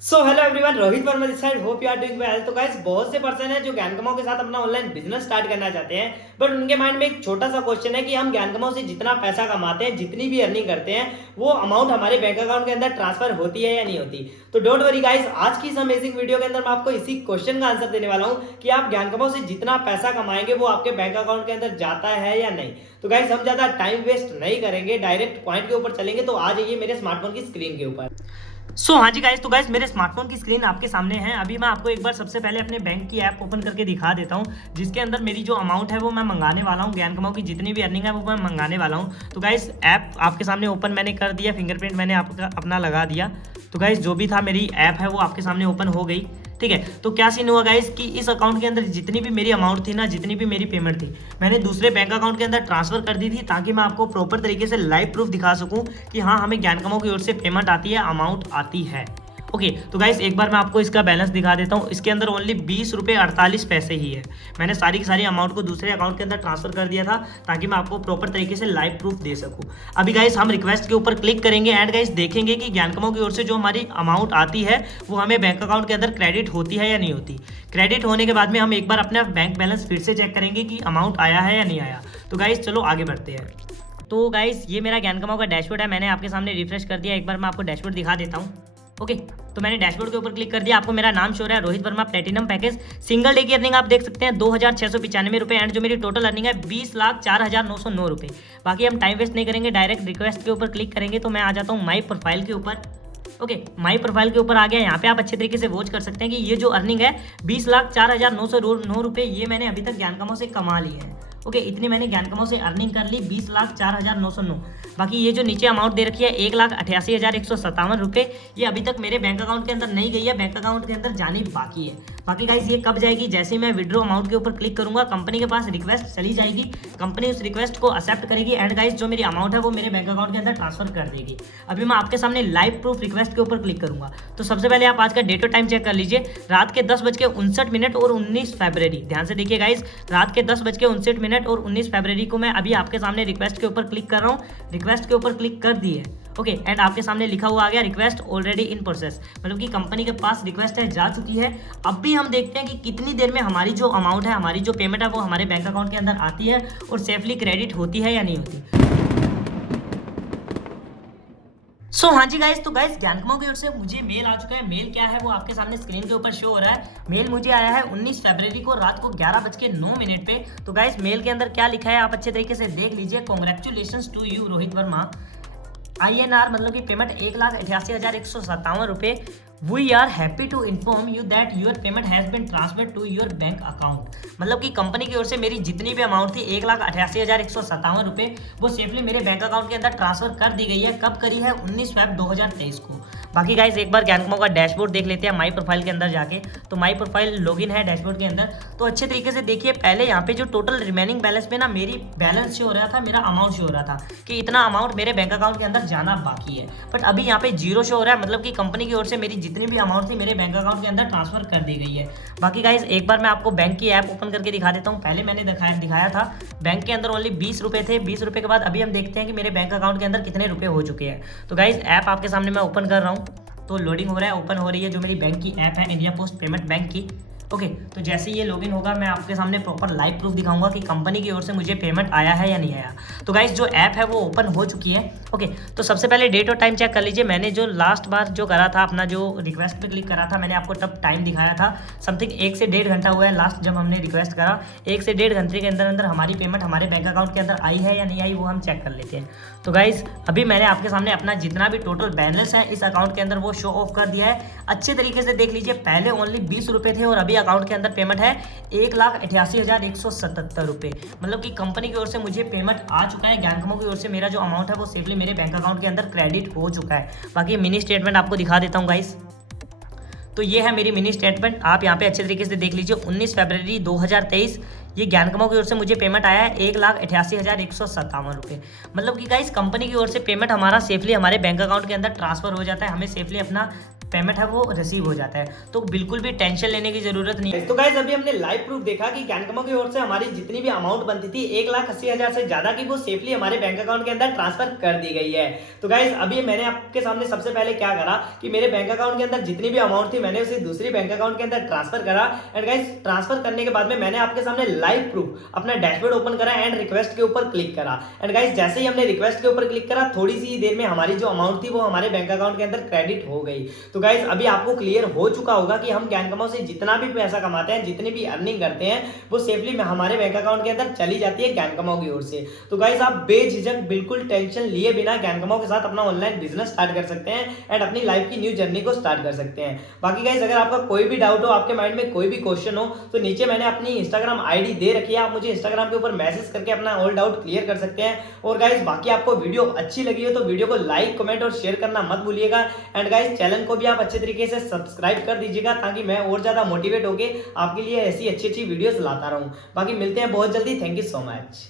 So hello everyone, Rohit Verma this side, hope you are doing well. तो guys, बहुत से person है जो ज्ञान कमाओ के साथ अपना ऑनलाइन बिजनेस स्टार्ट करना चाहते हैं, बट उनके माइंड में एक छोटा सा क्वेश्चन है कि हम ज्ञान कमाओ से जितना पैसा कमाते हैं, जितनी भी अर्निंग करते हैं, वो अमाउंट हमारे बैंक अकाउंट के अंदर ट्रांसफर होती है या नहीं होती। तो डोंट वरी गाइस, आज की इस अमेजिंग वीडियो के अंदर मैं आपको इसी क्वेश्चन का आंसर देने वाला हूँ कि आप ज्ञान कमाओ से जितना पैसा कमाएंगे वो आपके बैंक अकाउंट के अंदर जाता है या नहीं। तो गाइस, हम ज्यादा टाइम वेस्ट नहीं करेंगे, डायरेक्ट पॉइंट के ऊपर चलेंगे। तो आ जाइए मेरे स्मार्टफोन की स्क्रीन के ऊपर। हाँ जी गाइस, तो गाइस मेरे स्मार्टफोन की स्क्रीन आपके सामने है। अभी मैं आपको एक बार सबसे पहले अपने बैंक की ऐप ओपन करके दिखा देता हूँ, जिसके अंदर मेरी जो अमाउंट है वो मैं मंगाने वाला हूँ। ज्ञान कमाओ की जितनी भी अर्निंग है वो मैं मंगाने वाला हूँ। तो गाइस, ऐप आपके सामने ओपन मैंने कर दिया, फिंगरप्रिंट मैंने आपका अपना लगा दिया। तो गाइस, जो भी था मेरी ऐप है वो आपके सामने ओपन हो गई। ठीक है, तो क्या सीन हुआ गाइस कि इस अकाउंट के अंदर जितनी भी मेरी अमाउंट थी ना, जितनी भी मेरी पेमेंट थी, मैंने दूसरे बैंक अकाउंट के अंदर ट्रांसफर कर दी थी, ताकि मैं आपको प्रॉपर तरीके से लाइव प्रूफ दिखा सकूं कि हाँ, हमें ज्ञान कमाओ की ओर से पेमेंट आती है, अमाउंट आती है। ओके, तो गाइस एक बार मैं आपको इसका बैलेंस दिखा देता हूँ। इसके अंदर ओनली 20 रुपये 48 पैसे ही है। मैंने सारी की सारी अमाउंट को दूसरे अकाउंट के अंदर ट्रांसफर कर दिया था, ताकि मैं आपको प्रॉपर तरीके से लाइव प्रूफ दे सकूँ। अभी गाइस हम रिक्वेस्ट के ऊपर क्लिक करेंगे एंड गाइस देखेंगे कि ज्ञान कमाओ की ओर से जो हमारी अमाउंट आती है वो हमें बैंक अकाउंट के अंदर क्रेडिट होती है या नहीं होती। क्रेडिट होने के बाद में हम एक बार अपना बैंक बैलेंस फिर से चेक करेंगे कि अमाउंट आया है या नहीं आया। तो गाइस चलो आगे बढ़ते हैं। तो गाइस, ये मेरा ज्ञान कमाओ का डैशबोर्ड है। मैंने आपके सामने रिफ्रेश कर दिया। एक बार मैं आपको डैशबोर्ड दिखा देता हूँ। ओके, तो मैंने डैशबोर्ड के ऊपर क्लिक कर दिया। आपको मेरा नाम शो हो रहा है, Rohit Verma platinum package. Single day की अर्निंग आप देख सकते हैं 2695 रुपये, एंड जो मेरी टोटल अर्निंग है 20,04,909 रुपये। बाकी हम टाइम वेस्ट नहीं करेंगे, डायरेक्ट रिक्वेस्ट के ऊपर क्लिक करेंगे। तो मैं आ जाता हूँ माई प्रोफाइल के ऊपर। ओके, माई प्रोफाइल के ऊपर आ गया। यहाँ पे आप अच्छे तरीके से वॉच कर सकते हैं कि ये जो अर्निंग है 20,04,909 रुपये, ये मैंने अभी तक ज्ञान कमाओ से कमा ली है। ओके, इतनी मैंने ज्ञान कमाओ से अर्निंग कर ली, 20,04,909। बाकी ये जो नीचे अमाउंट दे रखी है 1,88,157 रुपये, ये अभी तक मेरे बैंक अकाउंट के अंदर नहीं गई है, बैंक अकाउंट के अंदर जानी बाकी है। बाकी गाइस, ये कब जाएगी? जैसे ही मैं विड्रॉ अमाउंट के ऊपर क्लिक करूंगा, कंपनी के पास रिक्वेस्ट चली जाएगी, कंपनी उस रिक्वेस्ट को एक्सेप्ट करेगी एंड गाइस जो मेरी अमाउंट है वो मेरे बैंक अकाउंट के अंदर ट्रांसफर कर देगी। अभी मैं आपके सामने लाइव प्रूफ रिक्वेस्ट के ऊपर क्लिक करूंगा। तो सबसे पहले आप आज का डेट और टाइम चेक कर लीजिए, रात के 10:59 और 19 फरवरी। ध्यान से देखिए गाइस, रात के 10:59 और 19 फरवरी को मैं अभी आपके सामने रिक्वेस्ट के ऊपर क्लिक कर रहा हूँ। रिक्वेस्ट के ऊपर क्लिक कर दिए। ओके, एंड आपके सामने लिखा हुआ आ गया रिक्वेस्ट ऑलरेडी इन प्रोसेस, मतलब कि कंपनी के पास रिक्वेस्ट है, जा चुकी है। अब भी हम देखते हैं कि कितनी देर में हमारी जो अमाउंट है, हमारी जो पेमेंट है वो हमारे बैंक अकाउंट के अंदर आती है और सेफली क्रेडिट होती है या नहीं होती। हाँ जी गाइस, तो गाइस ज्ञान कमाओ की ओर से मुझे मेल आ चुका है। मेल क्या है वो आपके सामने स्क्रीन के ऊपर शो हो रहा है। मेल मुझे आया है 19 फरवरी को रात को 11:09 पे। तो गाइस, मेल के अंदर क्या लिखा है आप अच्छे तरीके से देख लीजिए। Congratulations to you Rohit Verma, INR मतलब कि पेमेंट 1,88,157 रुपये। We are happy to inform you that your payment has been transferred to your bank account. मतलब कि कंपनी की ओर से मेरी जितनी भी अमाउंट थी 1,88,157 रुपये, वो सेफली मेरे बैंक अकाउंट के अंदर ट्रांसफर कर दी गई है। कब करी है? 19 फरवरी 2023 को। बाकी गाइस एक बार ज्ञान कमाओ का डैशबोर्ड देख लेते हैं माई प्रोफाइल के अंदर जाके। तो माई प्रोफाइल लॉगिन है डैशबोर्ड के अंदर। तो अच्छे तरीके से देखिए, पहले यहाँ पे जो टोटल रिमेनिंग बैलेंस में ना मेरी बैलेंस शो हो रहा था, मेरा अमाउंट शो हो रहा था कि इतना अमाउंट मेरे बैंक अकाउंट के अंदर जाना बाकी है। बट अभी यहाँ पे जीरो शो हो रहा है, मतलब कि कंपनी की ओर से मेरी जितनी भी अमाउंट थी मेरे बैंक अकाउंट के अंदर ट्रांसफर कर दी गई है। बाकी गाइस एक बार मैं आपको बैंक की ऐप ओपन करके दिखा देता हूँ। पहले मैंने दिखाया था बैंक के अंदर ओनली 20 रुपये थे। 20 रुपये के बाद अभी हम देखते हैं कि मेरे बैंक अकाउंट के अंदर कितने रुपये हो चुके हैं। तो गाइस ऐप आपके सामने मैं ओपन कर रहा हूँ। तो लोडिंग हो रहा है, ओपन हो रही है जो मेरी बैंक की ऐप है, इंडिया पोस्ट पेमेंट बैंक की। ओके, तो जैसे ये लॉगिन होगा मैं आपके सामने प्रॉपर लाइव प्रूफ दिखाऊंगा कि कंपनी की ओर से मुझे पेमेंट आया है या नहीं आया। तो गाइस जो ऐप है वो ओपन हो चुकी है। ओके, तो सबसे पहले डेट और टाइम चेक कर लीजिए। मैंने जो लास्ट बार जो करा था, अपना जो रिक्वेस्ट पे क्लिक करा था, मैंने आपको तब टाइम दिखाया था। समथिंग 1 से 1.5 घंटा हुआ है लास्ट जब हमने रिक्वेस्ट करा। 1 से 1.5 घंटे के अंदर अंदर हमारी पेमेंट हमारे बैंक अकाउंट के अंदर आई है या नहीं आई, वो हम चेक कर लेते हैं। तो गाइस अभी मैंने आपके सामने अपना जितना भी टोटल बैलेंस है इस अकाउंट के अंदर वो शो ऑफ कर दिया है। अच्छे तरीके से देख लीजिए, पहले ओनली 20 रुपये थे और अभी अकाउंट के अंदर पेमेंट है 1,88,177 रुपये। मतलब कि कंपनी की ओर से मुझे पेमेंट आ चुका है। ज्ञान कमाओ की ओर से मेरा जो अमाउंट है वो सेफली मेरे बैंक अकाउंट के अंदर क्रेडिट हो चुका है। बाकी मिनी स्टेटमेंट आपको दिखा देता हूँ गाइस। तो ये है मेरी मिनी स्टेटमेंट, आप यहाँ पे अच्छे तरीके से देख लीजिए। 19 फरवरी 2023 ये ज्ञान कमाओ की ओर से मुझे पेमेंट आया है 1,88,157 रुपये। मतलब कि गाइस कंपनी की ओर से पेमेंट हमारा सेफली हमारे बैंक अकाउंट के अंदर ट्रांसफर हो जाता है, हमें सेफली अपना पेमेंट है वो रिसीव हो जाता है। तो बिल्कुल भी टेंशन लेने की जरूरत नहीं है। तो गाइस अभी हमने लाइव प्रूफ देखा कि गैनकमो की ओर से हमारी जितनी भी अमाउंट बनती थी 1,80,000 से ज्यादा की, वो सेफली हमारे बैंक अकाउंट के अंदर ट्रांसफर कर दी गई है। तो गाइस अभी मैंने आपके सामने सबसे पहले क्या करा कि मेरे बैंक अकाउंट के अंदर जितनी भी अमाउंट थी मैंने उसे दूसरी बैंक अकाउंट के अंदर ट्रांसफर करा। एंड गाइस ट्रांसफर करने के बाद में मैंने आपके सामने लाइव प्रूफ अपना डैशबोर्ड ओपन करा एंड रिक्वेस्ट के ऊपर क्लिक करा। एंड गाइस जैसे ही हमने रिक्वेस्ट के ऊपर क्लिक करा थोड़ी सी देर में हमारी जो अमाउंट थी वो हमारे बैंक अकाउंट के अंदर क्रेडिट हो गई। तो गाइस अभी आपको क्लियर हो चुका होगा कि हम गैनकमो से जितना भी पैसा कमाते हैं, जितनी भी अर्निंग करते हैं, वो सेफली हमारे बैंक अकाउंट के अंदर चली जाती है गैनकमो की ओर से। तो गाइस आप बेझिझक बिल्कुल टेंशन लिए बिना गैनकमो के साथ अपना ऑनलाइन बिजनेस स्टार्ट कर सकते हैं एंड अपनी लाइफ की न्यू जर्नी को स्टार्ट कर सकते हैं। बाकी गाइस अगर आपका कोई भी डाउट हो, आपके माइंड में कोई भी क्वेश्चन हो, तो नीचे मैंने अपनी इंस्टाग्राम आईडी दे रखी है, आप मुझे इंस्टाग्राम के ऊपर मैसेज करके अपना ऑल डाउट क्लियर कर सकते हैं। और गाइस बाकी आपको वीडियो अच्छी लगी हो तो वीडियो को लाइक, कमेंट और शेयर करना मत भूलिएगा। एंड गाइस चैनल को भी आप अच्छे तरीके से सब्सक्राइब कर दीजिएगा ताकि मैं और ज्यादा मोटिवेट होकर आपके लिए ऐसी अच्छी अच्छी वीडियोस लाता रहूं। बाकी मिलते हैं बहुत जल्दी। Thank you so much.